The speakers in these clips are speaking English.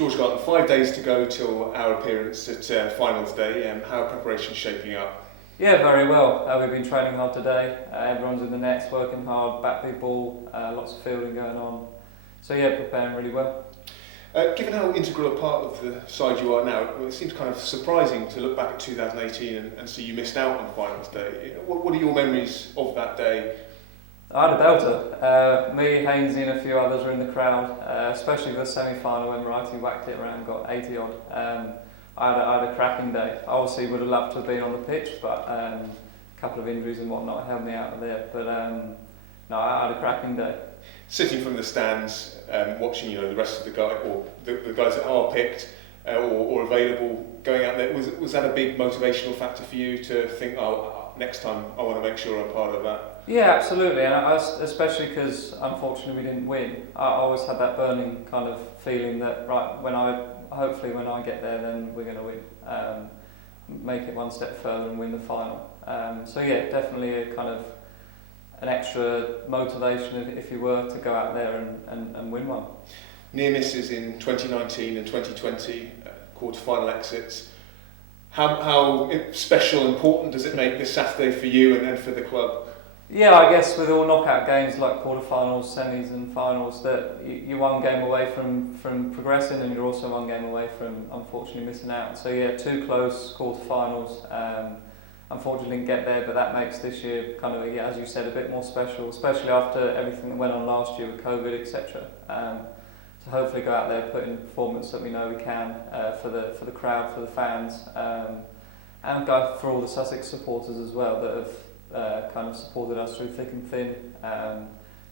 George Garton, 5 days to go till our appearance at finals day. How are preparations shaping up? Yeah, very well. We've been training hard today. Everyone's in the nets, working hard, back the ball, lots of fielding going on. So yeah, preparing really well. Given how integral a part of the side you are now, it seems kind of surprising to look back at 2018 and see you missed out on finals day. What are your memories of that day? I had a belter. Me, Hainsey and a few others were in the crowd, especially for the semi-final when Wrighty whacked it around, got 80 odd. I had a cracking day. I obviously would have loved to have been on the pitch, but a couple of injuries and whatnot held me out of there. But no, I had a cracking day. Sitting from the stands, watching the rest of the guys, or the guys that are picked or available, going out there, was that a big motivational factor for you to think, next time I want to make sure I'm part of that? Yeah, absolutely, and especially because unfortunately we didn't win. I always had that burning kind of feeling that hopefully when I get there, then we're going to win, make it one step further and win the final. So yeah, definitely a kind of an extra motivation if you were to go out there and win one. Near misses in 2019 and 2020, quarter-final exits. How special and important does it make this Saturday for you and for the club? Yeah, I guess with all knockout games like quarterfinals, semis and finals, that you're one game away from progressing and you're also one game away from unfortunately missing out. So yeah, 2 close quarterfinals. Unfortunately didn't get there, but that makes this year kind of, as you said, a bit more special, especially after everything that went on last year with COVID, etc. So hopefully go out there, put in the performance that we know we can for the crowd, for the fans, and go for all the Sussex supporters as well that have kind of supported us through thick and thin.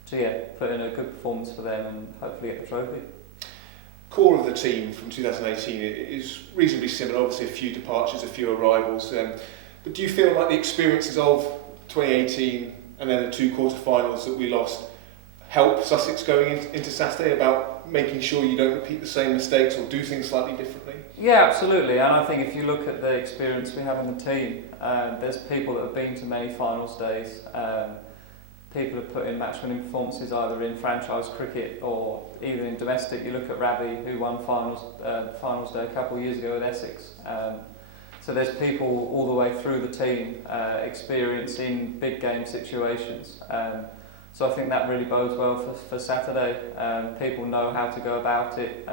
So yeah, put in a good performance for them and hopefully get the trophy. Core of the team from 2018 is reasonably similar, obviously a few departures, a few arrivals, but do you feel like the experiences of 2018 and then the 2 quarterfinals that we lost help Sussex going into Saturday, about making sure you don't repeat the same mistakes or do things slightly differently? Yeah, absolutely, and I think if you look at the experience we have in the team, there's people that have been to many finals days, people have put in match-winning performances either in franchise cricket or even in domestic. You look at Ravi, who won finals day a couple of years ago at Essex. So there's people all the way through the team experiencing big game situations. So I think that really bodes well for Saturday. People know how to go about it.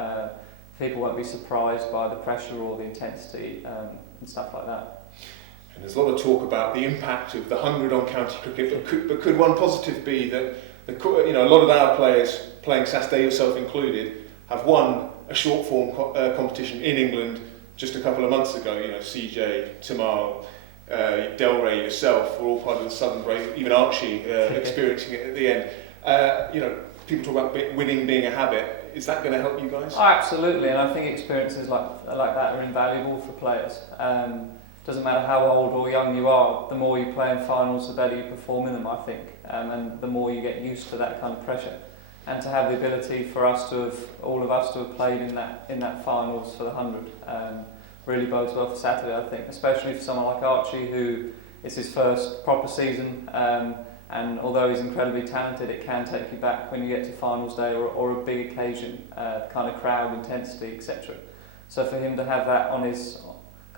People won't be surprised by the pressure or the intensity and stuff like that. And there's a lot of talk about the impact of the 100 on county cricket, but could one positive be that a lot of our players playing Saturday, yourself included, have won a short form competition in England just a couple of months ago? CJ, Tamal, Delray, yourself were all part of the Southern Brave, even Archie experiencing it at the end. People talk about winning being a habit. Is that going to help you guys? Oh, absolutely, and I think experiences like that are invaluable for players. Doesn't matter how old or young you are, the more you play in finals, the better you perform in them, I think, and the more you get used to that kind of pressure. And to have the ability for all of us to have played in that finals for the 100 really bodes well for Saturday, I think, especially for someone like Archie, who it's his first proper season, and although he's incredibly talented, it can take you back when you get to finals day or a big occasion, kind of crowd intensity, etc. So for him to have that on his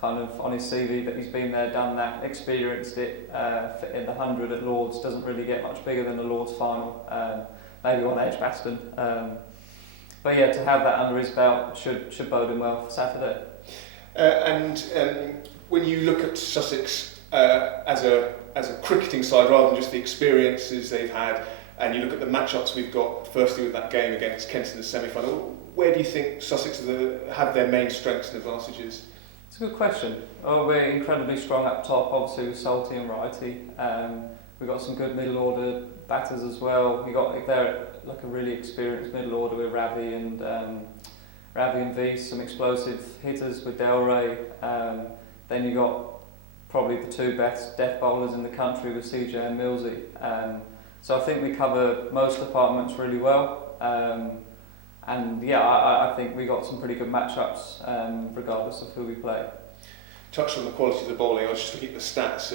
CV, that he's been there, done that, experienced it in the 100 at Lords, doesn't really get much bigger than the Lords final, maybe on Edgbaston. But yeah, to have that under his belt should bode him well for Saturday. And when you look at Sussex as a cricketing side, rather than just the experiences they've had, and you look at the matchups we've got, firstly with that game against Kent in the semi-final, where do you think Sussex have their main strengths and advantages? It's a good question. We're incredibly strong up top, obviously with Salty and Wrighty. We've got some good middle order batters as well. They're like a really experienced middle order with Ravi and Vees, some explosive hitters with Delray. Then you got probably the 2 best death bowlers in the country with CJ and Millsy. So I think we cover most departments really well. And yeah, I think we got some pretty good matchups regardless of who we play. Touched on the quality of the bowling. I was just looking at the stats.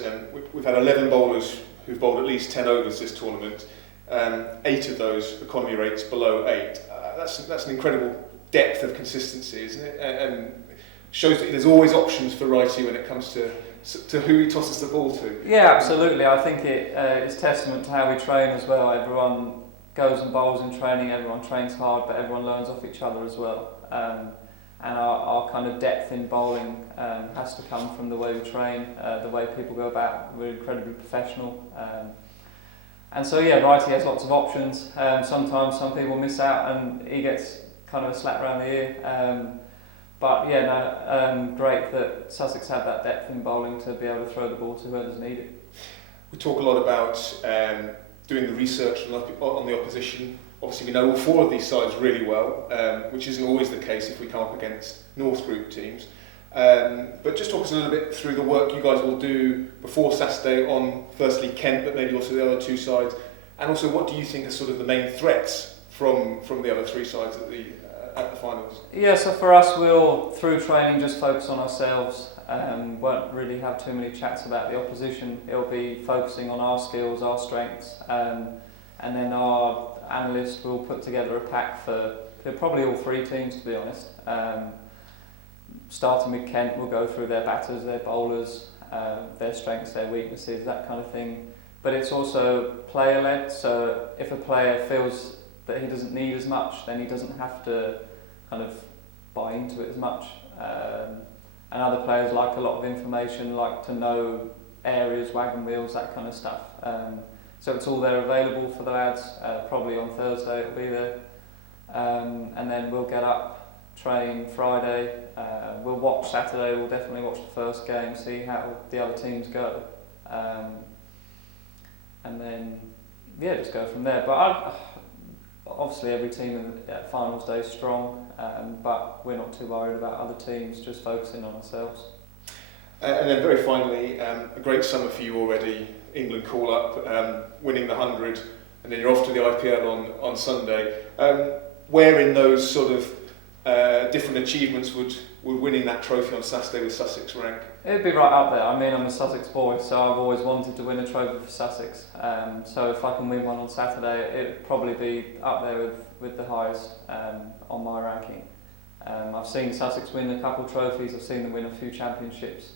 We've had 11 bowlers who've bowled at least 10 overs this tournament. 8 of those economy rates below 8. That's an incredible depth of consistency, isn't it? And shows that there's always options for Righty when it comes to who he tosses the ball to. Yeah, absolutely. I think it's testament to how we train as well. Everyone goes and bowls in training, everyone trains hard, but everyone learns off each other as well. And our kind of depth in bowling has to come from the way we train, the way people go about. We're incredibly professional. And so yeah, Righty has lots of options. Sometimes some people miss out and he gets kind of a slap around the ear. But yeah, no, great that Sussex have that depth in bowling to be able to throw the ball to whoever's needed. We talk a lot about doing the research on the opposition. Obviously we know all four of these sides really well, which isn't always the case if we come up against North Group teams. But just talk us a little bit through the work you guys will do before Saturday on firstly Kent, but maybe also the other two sides, and also what do you think are sort of the main threats from the other three sides at the finals? Yeah, so for us we'll, through training, just focus on ourselves. Won't really have too many chats about the opposition. It'll be focusing on our skills, our strengths, and then our analyst will put together a pack for probably all three teams, to be honest. Starting with Kent, we'll go through their batters, their bowlers, their strengths, their weaknesses, that kind of thing. But it's also player-led, so if a player feels that he doesn't need as much, then he doesn't have to kind of buy into it as much. And other players like a lot of information, like to know areas, wagon wheels, that kind of stuff. So it's all there available for the lads. Probably on Thursday it'll be there. And then we'll get up, train Friday. We'll watch Saturday, we'll definitely watch the first game, see how the other teams go. And then, yeah, just go from there. But obviously every team at finals day is strong, but we're not too worried about other teams, just focusing on ourselves. And then very finally, a great summer for you already, England call up, winning the 100, and then you're off to the IPL on Sunday. Where in those sort of different achievements would winning that trophy on Saturday with Sussex rank? It'd be right up there. I mean, I'm a Sussex boy, so I've always wanted to win a trophy for Sussex. So if I can win one on Saturday, it'd probably be up there with the highest on my ranking. I've seen Sussex win a couple of trophies, I've seen them win a few championships.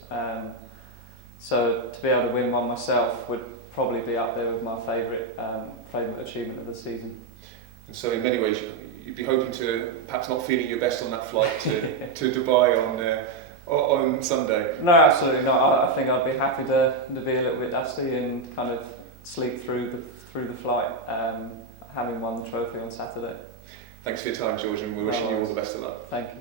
So to be able to win one myself would probably be up there with my favourite achievement of the season. And so in many ways you'd be hoping to, perhaps not feeling your best on that flight to Dubai on Sunday? No, absolutely not. I think I'd be happy to be a little bit dusty and kind of sleep through the flight, having won the trophy on Saturday. Thanks for your time, George, and we're wishing you all the best of luck. Thank you.